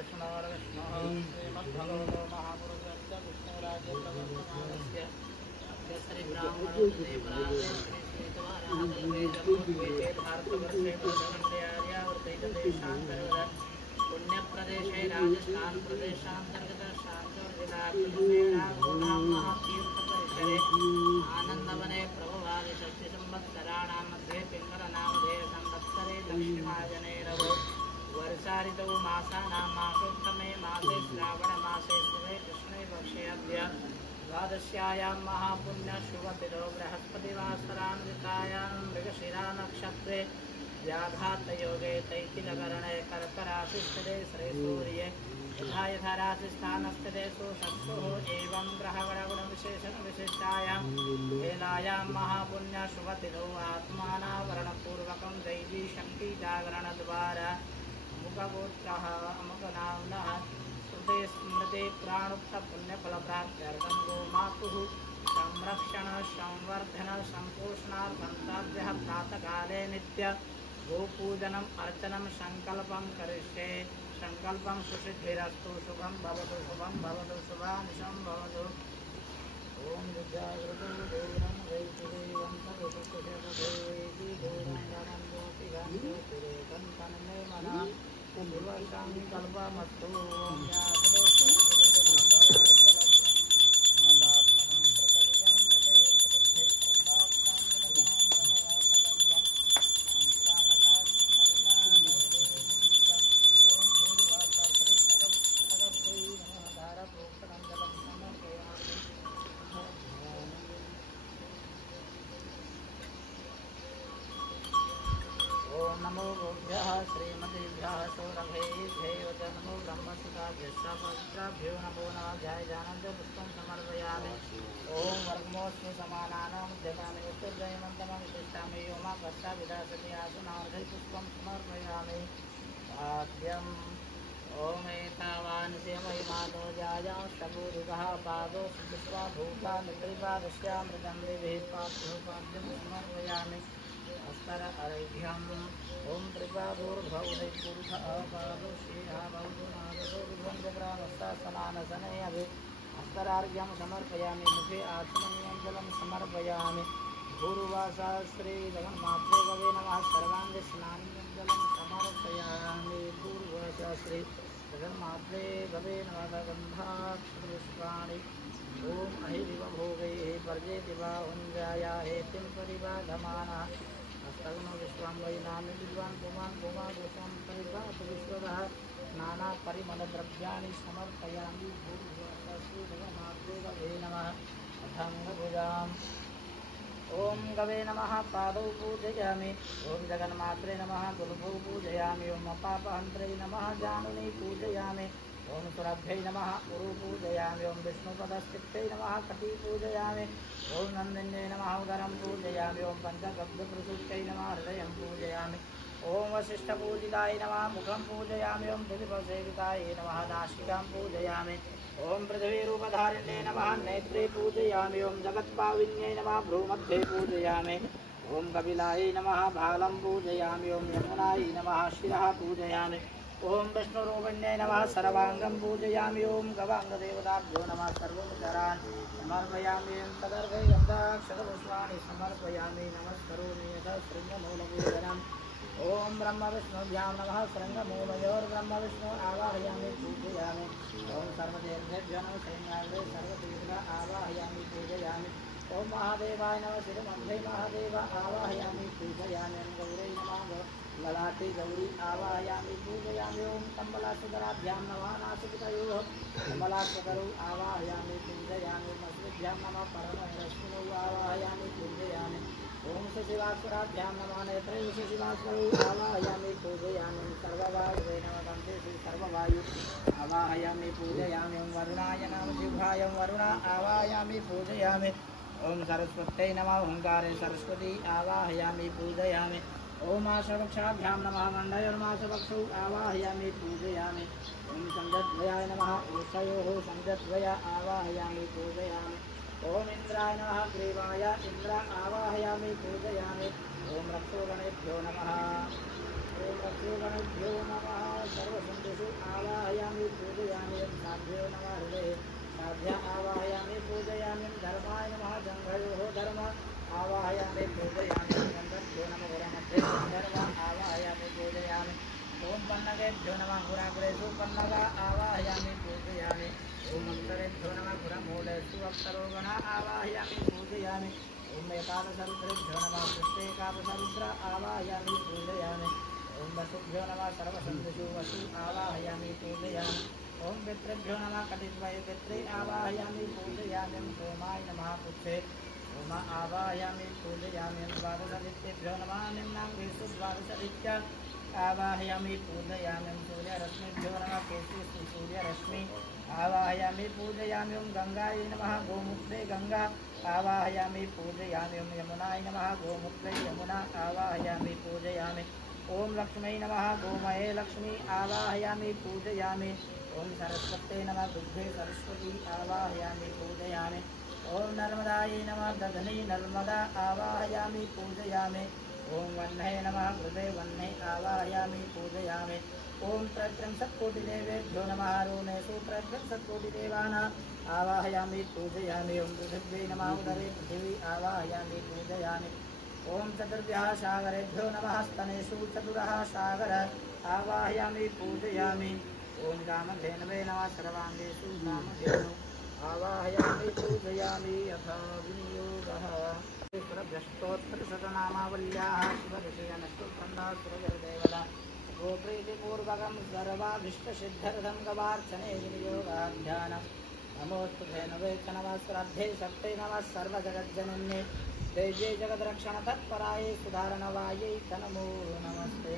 विष्णोर्विष्णुः श्रीमद्भगवतो महापुरुषस्य विष्णुराज्य प्रवर्तमानस्य श्रीब्राह्मणोपदे पराशरे श्रीश्रीतवाराहतल्वे भारतवर्षे मोदखण्ड्यार्यावर्तैकदेशान्तर्गत पुण्यप्रदेशे राजस्थान प्रदेशान्तर्गत शान्तूर जिला महातीर्थपरिसरे आनन्दवने प्रभवादि षष्टि संवत्सराणां मध्ये पिङ्गलनामधेय संवत्सरे दक्षिणायने रवो वर्षाऋतौ मासानां मासोत्तमे मासे श्रावणमासे शुभे कृष्णे पक्षे अद्य द्वादश्यायां महापुण्यशुभतिथौ बृहस्पतिवासरान्वितायां मृगशिरा नक्षत्रे व्याघातयोगे तैतिलकरणे कर्कराशिस्थिते श्रीसूर्ये यथा यथा राशिस्थानस्थिते सुषत्सुः एवं ग्रहगणगुणविशेषणविशिष्टायां वेलायां महापुण्यशुभतिथौ आत्मानावरणपूर्वकं दैवी शक्तिजागरणद्वारा मुखगोत्रः अमुकनाम्नः श्रुते स्मृते प्राणुक्तपुण्यफलप्राप्त्यर्थं गोमातुः संरक्षण संवर्धन संपोषणार्थं ताभ्यः प्रातःकाले नित्य गोपूजनम् अर्चनं संकल्पं करिष्ये। संकल्पं सुसिद्धिरस्तु। शुभं भवतु शुभानिशं भवतु। ओम विद्यागुरु देवं वैष्णवं सर्वसुखदेवैति गौरंगणं ज्योतिगं तन्मे मनः कुम्भवशां कल्पमस्तु। ओम नमो गोभ्यः श्रीमतीभ्यः सौरभेभ्यो च नमो ब्रह्मसुताभ्यश्चाभ्यो नमो नमः। जय जानन्द पुष्पं समर्पयामि। ओम वर्गमोऽस्मि समानानां जगामि उत्तरजयमन्तमविशिष्टामि यो मा कष्टा विदासति आसनार्धै पुष्पं समर्पयामि। आद्यम् ओम एतावान् सेवयमानो जायां शबूरिवः पादो सुविश्वा भूता नित्रिपादस्यामृतं विभिः पाद्यो पाद्यं समर्पयामि। अस्तर अर्घ्यम् ओम त्रिपादोर्भवदैपुरुषः पादो श्रीहा भवतु नागतो विध्वंसग्रामस्तासनानसने अभि अस्तरार्घ्यं समर्पयामि। मुखे आत्मनियञ्जलं समर्पयामि। भूर्वासा श्री जगन्मात्रे गवे नमः। सर्वाङ्गे स्नानञ्जलं समर्पयामि। भूर्वासा श्री जगन्मात्रे गवे नमः। गन्धाक्षपुष्पाणि ओम अहिरिव भोगैः पर्जेति वा उञ्जाया हेतिं परिबाधमानः हस्तग्नो विश्वं वैनामि विद्वान् पुमान् पुमादोषं परिपातु विश्वतः नानापरिमलद्रव्याणि समर्पयामि। भूर्भुवः श्रीजगन्मात्रे गवे नमः। अथङ्गभुजाम् ओम गवे नमः। पादौ पूजयामि। ओम जगन्मात्रे नमः। गुरुभौ पूजयामि। ओम अपापहन्त्रे नमः। जानुनी पूजयामि। ओम सुरभ्यै नमः। उरु पूजयामि। ओम विष्णुपदस्थित्यै नमः। कटी पूजयामि। ओम नन्दिन्यै नमः। उदरं पूजयामि। ओम पंचगब्धप्रसूत्यै नमः। हृदयं पूजयामि। ओम वसिष्ठपूजिताय नमः। मुखं पूजयामि। ओम दिलीपसेविताय नमः। नासिकां पूजयामि। ओम पृथिवीरूपधारिण्यै नमः। नेत्रे पूजयामि। ओम जगत्पाविन्यै नमः। भ्रूमध्ये पूजयामि। ओम कपिलायै नमः। भालं पूजयामि। ओम यमुनायै नमः। शिरः पूजयामि। ओम विष्णुरूपिण्यै नमः। सर्वांगं पूजयामि। ओम गवांगदेवताभ्यो नमः। सर्वोपचारान् समर्पयामि। तदर्घै गन्धाक्षतपुष्पाणि समर्पयामि। नमस्करोमि यथा शृङ्गमूलपूजनम्। ओम ब्रह्म विष्णुभ्यां नमः। शृङ्गमूलयोर्ब्रह्म विष्णु आवाहयामि पूजयामि। ओम सर्वदेवेभ्यो नमः। सैन्याग्रे सर्वतीर्थ आवाहयामि पूजयामि। ओम महादेवाय नमः। श्रीमन्धे महादेव आवाहयामि पूजयामि। गौरै नमः। ललाटे गौरी आवाहयामि पूजयामि। ओम कमलासुतराभ्यां नमः। नासिकतयोः कमलासुतरौ आवाहयामि पूजयामि। मस्मिभ्यां नमः। परमरश्मिनौ आवाहयामि पूजयामि। ओम शशिवासुराभ्यां नमः। नेत्रे शशिवासुरौ आवाहयामि पूजयामि। सर्ववायुवे नमः। कण्ठे सर्ववायु आवाहयामि पूजयामि। ओम वरुणाय नमः। जिह्वाय वरुण आवाहयामि पूजयामि। ओम सरस्वत्यै नमः। ओंकारे सरस्वती आवाहयामि पूजयामि। ओम आशवक्षाभ्यां नमः। मण्डयोर्माशवक्षौ आवाहयामि पूजयामि। ओम संजद्वयाय नमः। ऊर्धयोः संजद्वय आवाहयामि पूजयामि। ओम इंद्राय नमः। ग्रीवाय इंद्र आवाहयामि पूजयामि। ओम रक्षोगणेभ्यो नमः। ओम रक्षोगणेभ्यो नमः। सर्वसंदेषु आवाहयामि पुराग्रेषु पन्नगा आवाहयामि पूजयामि ओम अक्षरेभ्यो नमः पुरमूलेषु अक्षरोगण आवाहयामि पूजयामि ओम एकादशरुद्रेभ्यो नमः कृष्णेकादशरुद्र आवाहयामि पूजयामि ओम वसुभ्यो नमः सर्वसन्धिषु वसु आवाहयामि पूजयामि ओम पितृभ्यो नमः कटिद्वये पित्रे आवाहयामि पूजयामि सोमाय नमः पुच्छे ओम आवाहयामि पूजयामि द्वादशादित्येभ्यो नमः निम्नाङ्गेषु द्वादशादित्या आवाहयामि पूजयामि सूर्यरश्मिभ्यो नमः केशेषु सूर्यरश्मि आवाहयामि पूजयामि ओम गंगायै नमः गोमुखे गंगा आवाहयामि पूजयामि ओम यमुनाय नमः गोमुखे यमुना आवाहयामि पूजयामि ओम लक्ष्मी नमः गोमये लक्ष्मी आवाहयामि पूजयामि ओम सरस्वत्यै नमः दुग्धे सरस्वती आवाहयामि पूजयामि ओम नर्मदायै नमः दधने नर्मदा आवाहयामि पूजयामि ओम वह्ने नमः हृदे वह्ने आवाहयामि पूजयामि ओम त्रयत्रिंशत्कोटिदेवेभ्यो नमः रोमेषु त्रयत्रिंशत्कोटिदेवानां आवाहयामि पूजयामि ओम पृथिव्यै नमः उदरे पृथिवी आवाहयामि पूजयामि ओम चतुर्भ्यः सागरेभ्यो नमः स्तनेषु चतुरः सागर आवाहयामि पूजयामि ओम कामधेनवे नमः सर्वाङ्गेषु कामधेनु आवाहयामि पूजयामि यथा विनियोगः सुरभ्यस्तोत्तरशतनामावल्याः शिवदशयनस्तुभ्रन्दासुरजरदेवता गोप्रीतिपूर्वकं सर्वाभीष्टसिद्ध्यर्थं गवार्चने विनियोगाध्यानम् नमोऽस्तु धेनवे च नमः श्रद्धे सत्ते नमः सर्वजगज्जनन्ये जय जगद्रक्षण तत्पराये सुधारणवायै नमो नमस्ते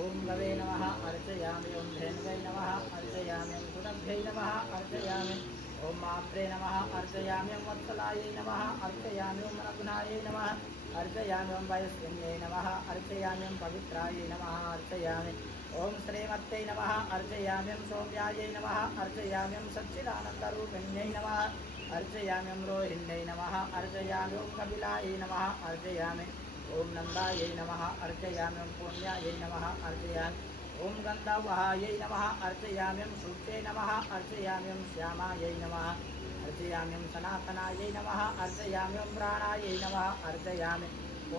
ओम गवे नमः अर्चयामि ओम धेनवे नमः अर्चयामि ओम सुरभ्यै नमः अर्चयामि ओम मात्रे नमः अर्चयामि ओम वत्सलायै नमः अर्चयामि ओम रघुनायै नमः अर्चयामि ओम वयस्विन्यै नमः अर्चयामि ओम पवित्रायै नमः अर्चयामि ओम श्रीमत्यै नमः अर्चयामि ओम सौम्यायै नमः अर्चयामि ओम सच्चिदानन्दरूपिण्यै नमः अर्चयामि ओम रोहिण्यै नमः अर्चयामि ओम कपिलायै नमः अर्चयामि ओम नन्दायै नमः अर्चयामि ओम पुण्यायै नमः अर्चयामि ओम गन्धर्वायै नमः अर्चयामि ओम सूक्ते नमः अर्चयामि ओम श्यामायै नमः अर्चयामि ओम सनातनायै नमः अर्चयामि ओम प्राणायै नमः अर्चयामि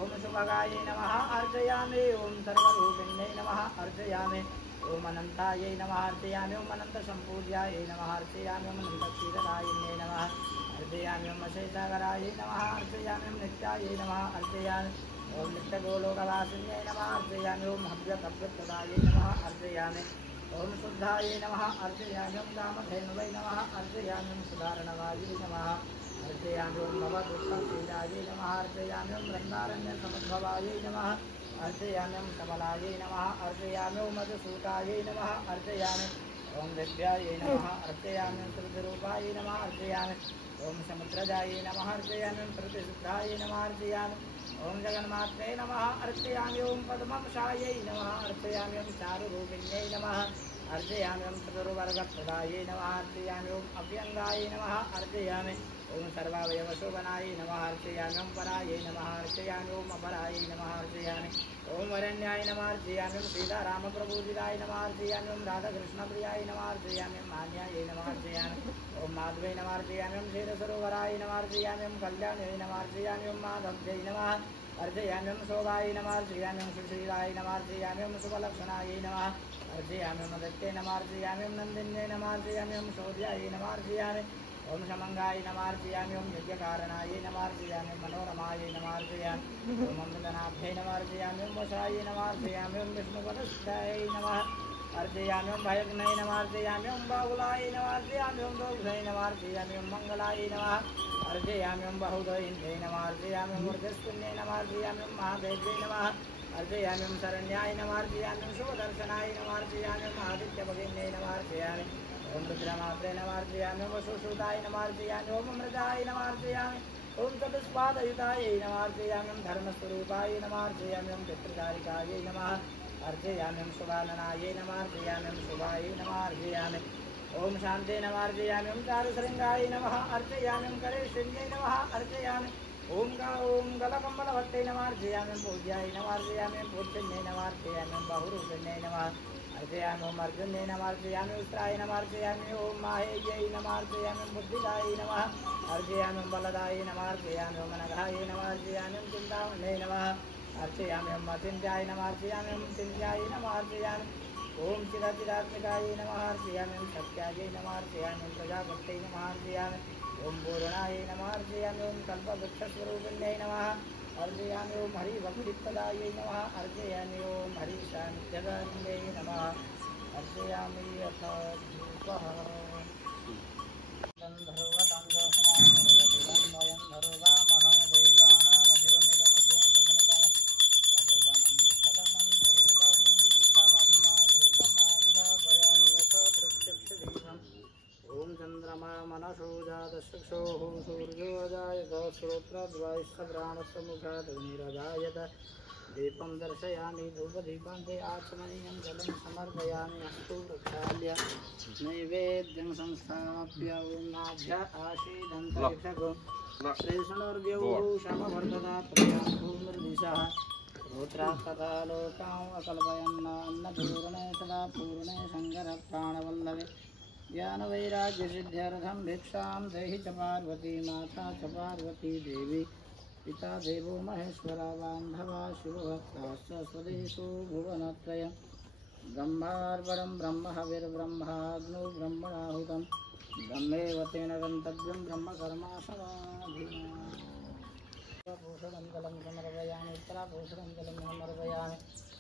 ओम सुभगायै नमः अर्चयामि ओम सर्वरूपिण्यै नमः अर्चयामि ओम अनन्तायै नमः अर्चयामि ओम अनन्तसम्पूज्यायै नमः अर्चयामि ओम अनन्तक्षीरदायिन्यै नमः अर्चयामि ओम अशेषागरायै नमः अर्चयामि ओम नित्यायै नमः अर्चयामि ओम नित्यगोलोकवासिन्यै नमः अर्चयामि ओम हव्यकव्यप्रदायै नमः अर्चयामि ओम शुद्धायै नमः अर्चयामि ओम कामधेनुवै नमः अर्चयामि ओम सुधारणवायै नमः अर्चयामि ओम भवदुःखपीडायै नमः अर्चयामि ओम वृन्दारण्यसमुद्भवायै नमः अर्चयामि ओम सबलायै नमः अर्चयामि ओम मधुसूतायै नमः अर्चयामि ओम दिव्यायै नमः अर्चयामि ओम श्रुतिरूपायै नमः अर्चयामि ओम समुद्रजायै नमः अर्चयामि ओम श्रुतिसिद्धायै नमः अर्चयामि ओम जगन्मात्रे नमः अर्चयामि ओम पद्मंशायै नमः अर्चयामि ओम चारुरूपिण्यै नमः अर्चयामि ओम चतुर्वर्गप्रदायै नमः अर्चयामि ओम अभ्यङ्गायै नमः अर्चयामि ओम सर्वावयवशोभनायै नमः अर्चयामि ओम परायै नमः अर्चयामि ओम अपरायै नमः अर्चयामि ओम वरण्याय नमः अर्चयामि ओम सीतारामप्रभुजिताय नमः अर्चयामि ओम राधाकृष्णप्रियाय नमः अर्चयामि ओम मान्यायै नमः अर्चयामि ओम माधवे नमः अर्चयामि ओम क्षीरसरोवराय नमः अर्चयामि ओम कल्याण्यै नमः अर्चयामि ओम माधव्यै नमः अर्चयामि ओम शोभायै नमः अर्चयामि ओम सुशीलाय नमः अर्चयामि ओम शुभलक्षणायै नमः अर्चयामि ओम दत्ते नमः अर्चयामि ओम नन्दिन्यै नमः अर्चयामि ओम शौर्यायै नमः अर्चयामि ओम समंगाय नमः अर्चयामि ओम यज्ञकारणायै नमः अर्चयामि ओम मनोरमायै नमः अर्चयामि ओम अमृतनाभ्यै नमः अर्चयामि ओम वशायै नमः अर्चयामि ओम विष्णुपदस्थायै नमः अर्चयामि ओम भयग्नै नमः अर्चयामि ओम बाहुलाय नमः अर्चयामि ओम दोग्धै नमः अर्चयामि ओम मंगलाय नमः अर्चयामि ओम बहुधैन्यै नमः अर्चयामि ओम ऊर्ध्वस्पुन्यै नमः अर्चयामि ओम महादेव्यै नमः अर्चयामि ओम शरण्याय नमः अर्चयामि ओम शुभदर्शनाय नमः अर्चयामि ओम आदित्यभगिन्यै नमः अर्चयामि ओम रुद्रमात्रे नमः अर्चयामि ओम सुश्रुताय नमः अर्चयामि ओम अमृताय नमः अर्चयामि ओम चतुष्पादयुतायै नमः अर्चयामि ओम धर्मस्वरूपाय नमः अर्चयामि ओम चित्रधारिकायै नमः अर्चयामि ओम शुभाननायै नमः अर्चयामि ओम शुभायै नमः अर्चयामि ओम शान्ते नमः अर्चयामि ओम चारुशृङ्गाय नमः अर्चयामि ओम करेश्वर्यै नमः अर्चयामि ओम गलकम्बलभट्टे नमः अर्चयामि ओम पूज्याय नमः अर्चयामि ओम पूज्यन्यै नमः अर्चयामि ओम बहुरूपिण्यै नमः अर्चयामि ओम अर्जुन्यै नमः अर्चयामि उत्सराय नमः अर्चयामि ओम माहेयै नमः अर्चयामि ओम बुद्धिदाय नमः अर्चयामि ओम बलदाय नमः अर्चयामि ओम अनघाय नमः अर्चयामि ओम चिन्तामण्यै नमः अर्चयामि ओम अचिन्त्याय नमः अर्चयामि ओम चिन्त्याय नमः अर्चयामि ओम चिराचिरात्मिकाय नमः अर्चयामि। ओम सत्याय नमः अर्चयामि। ओम प्रजापतये नमः अर्चयामि। ओम पूर्णाय नमः अर्चयामि। ओम कल्पवृक्षस्वरूपिण्यै नमः अर्चयामि। ओम हरिभक्तिप्रदायै नमः अर्चयामि। ओम हरिशान्त्यगान्ध्यै नमः अर्चयामि। यथा धूपः ओम चंद्रमा मनसो जातचक्षुः सूर्यो जायत श्रोत्रद्वैश्रवणसमुखादग्निरजायत दीपं दर्शयामि धूपदीपान्ते आचमनीयं जलं समर्पयामि अस्तु प्रक्षाल्य नैवेद्यं संस्थाप्य ओं नाभ्य आशीदन्तरिक्षगो श्रेष्णोर्व्यौ शमवर्धता प्रयां भूमिर्दिशः रोत्रास्तथा लोकाम् अकल्पयन् अन्नपूर्णे सदा पूर्णे शङ्करप्राणवल्लभे ज्ञानवैराग्यसिद्ध्यर्थं भिक्षां देहि च पार्वती माता च पार्वती देवी पिता देवो महेश्वरा बान्धवा शिवभक्ताश्च स्वदेशो भुवनत्रयं ब्रह्मार्पणं ब्रह्म हविर्ब्रह्माग्नौ ब्रह्मणाहुतं ब्रह्मेव तेन गन्तव्यं ब्रह्मकर्माशनाधिना पूषमण्डलं समर्पयामि उत्तरापूषमण्डलं समर्पयामि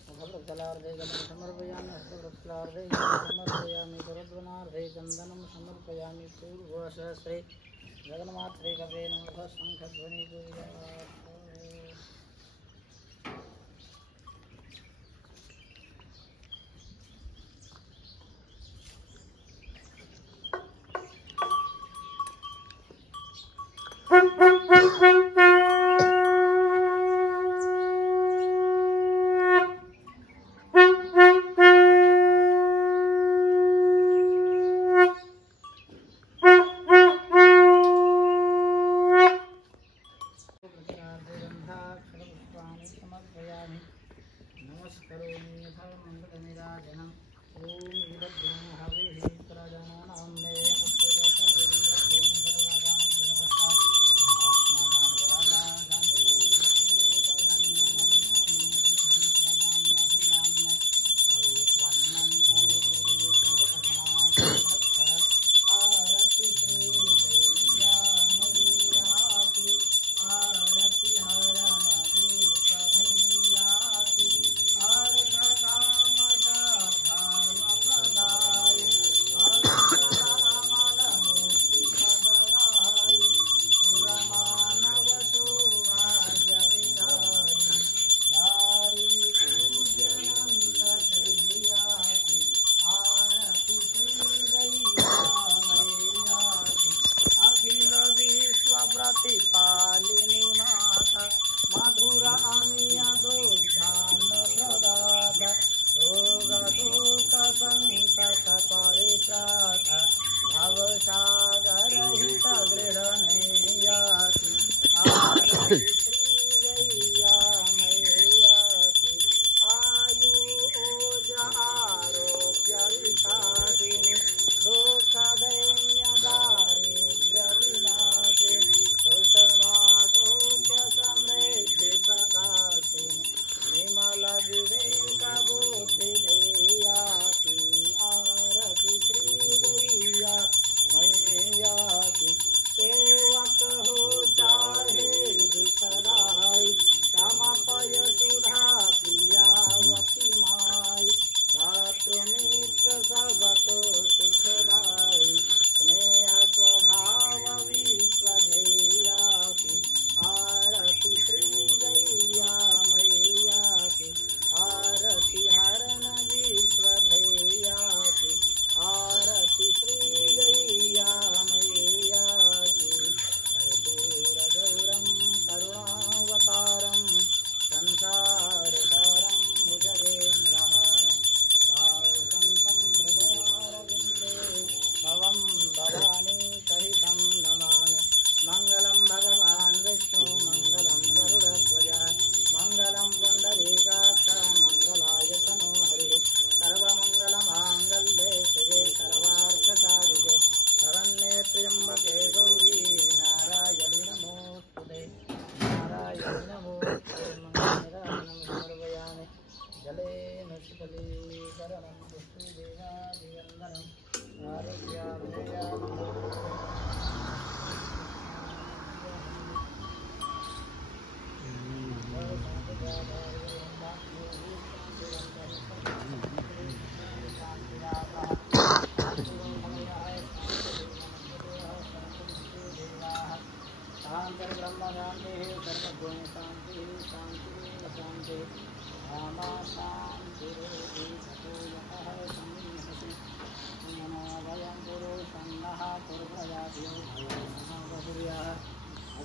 मुखवृक्षलार्धे जलं समर्पयामि हस्तवृक्षलार्धे जलं समर्पयामि दुरध्वनार्धे चन्दनं समर्पयामि पूर्वसहस्रे जगन्मात्रे कवे नमः शङ्खध्वनि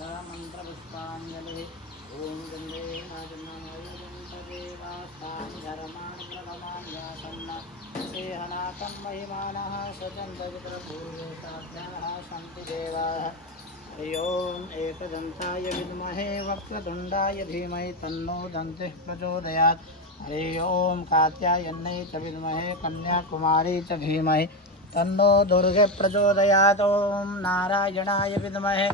मंत्रपुष्पांजलि ओम गंगे नाजनमयोजन्तदेवास्तानि धर्माणि प्रथमानि जातम् देहनाकं महिमानः स्वतन्त्रचित्रपूर्वेशाभ्याः सन्ति देवाः हरि ओम् एकदन्ताय विद्महे वक्रतुण्डाय धीमहि तन्नो दन्तिः प्रचोदयात् हरि ओम् कात्यायन्यै च विद्महे कन्याकुमारी च धीमहि तन्नो दुर्गे प्रचोदयात् ओम् नारायणाय विद्महे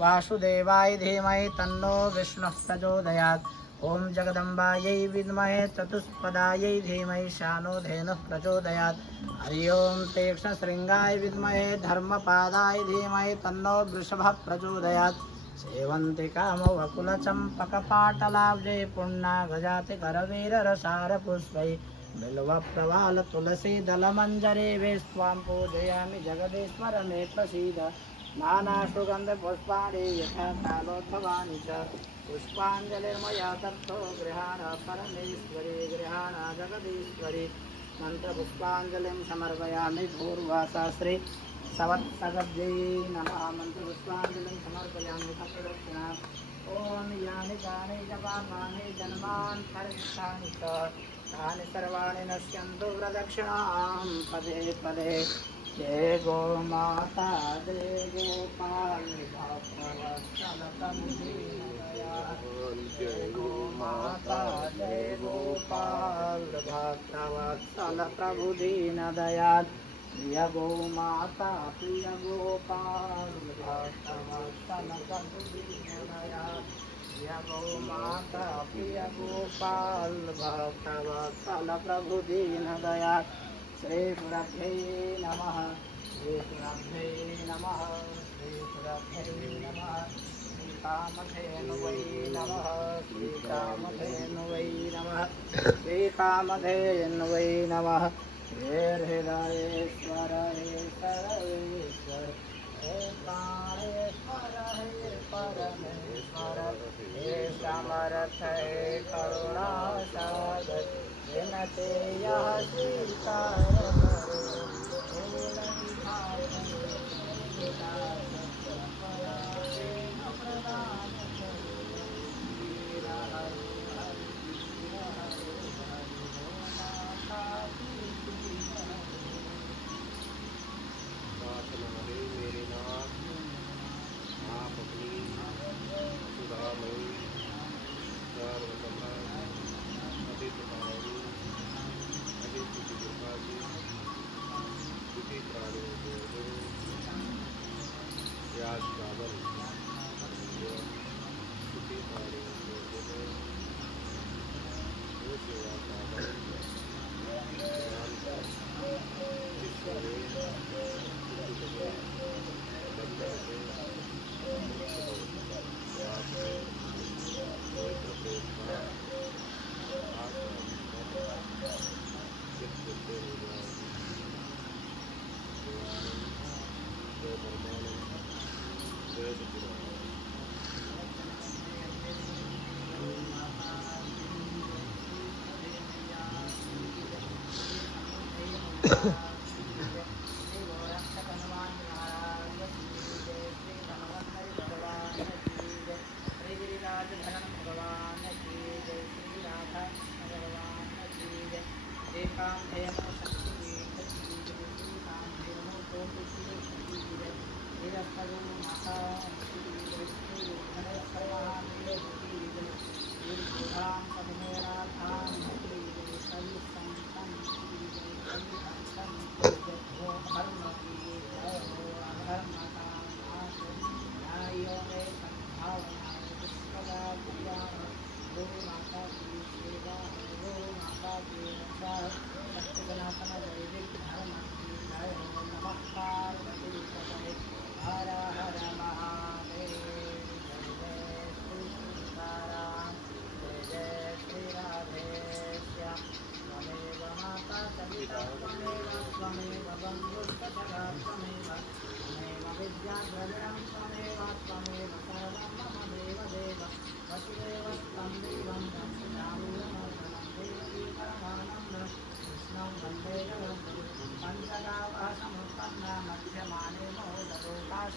वासुदेवाय धीमहि तन्नो विष्णुः प्रचोदयात् ओम जगदम्बायै विद्महे चतुष्पदायै धीमहि शानो धेनुः प्रचोदयात् हरि ओम तीक्ष्णशृङ्गाय विद्महे धर्मपादाय धीमहि तन्नो वृषभः प्रचोदयात् सेवन्तिकामवकुलचम्पकपाटलाब्जे पुण्णागजातिकरवीररसारपुष्पै बिल्वप्रवालतुलसीदलमञ्जरे स्वां पूजयामि जगदीश्वर मे प्रसीद नानासुगन्धपुष्पाणि यथा कालोद्भवानि च पुष्पाञ्जलिर्मया दत्तो गृहाण परमेश्वरी गृहाण जगदीश्वरी मंत्रपुष्पाञ्जलिं समर्पयामि भूर्वासाश्री सवत्सगब्जै नमः मंत्रपुष्पाञ्जलिं समर्पयामि सप्रदक्षिणा ओम यानि कानि जपानि जन्मान्तरिक्षाणि च तानि सर्वाणि नश्यन्तु प्रदक्षिणां पदे पदे जय गो माता जय गोपाल जय गो माता जय गोपाल भक्तवत्सल प्रभु दीन दयाल प्रिय गो माता प्रिय गोपाल भक्तवत्सल प्रभु दीन दयाल प्रिय गो माता प्रिय गोपाल भक्तवत्सल प्रभु दीन दयाल श्री सुरभ्यै नमः श्री सुरभ्यै नमः श्री सुरभ्यै नमः श्रीकामधेनुवै नमः श्रीकामधेनुवै नमः श्रीकामधेनुवै नमः हे हृदयेश्वर हे सर्वेश्वर हे प्राणेश्वर हे परमेश्वर हे समर्थ हे करुणासागर विनते यह स्वीकार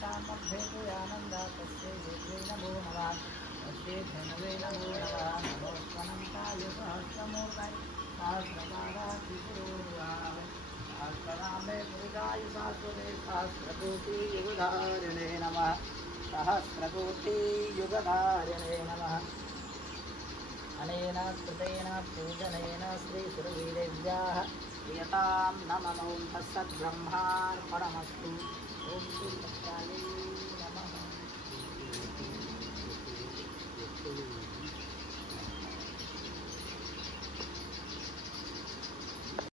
मध्ये तु आनन्द तस्यै देव्यै नमो नमः तस्यै धनवे नमो नमः नमोऽस्त्वनन्ताय सहस्रमूर्तये सहस्रपादातिपुरोगाय सहस्रनामे पुरुषाय शाश्वते सहस्रकोटियुगधारिणे नमः सहस्रकोटियुगधारिणे नमः अनेन कृतेन पूजनेन श्रीसुरवीदेव्याः प्रियतां नमो तत्सद्ब्रह्मार्पणमस्तु। ॐ श्रीदत्तायै नमः।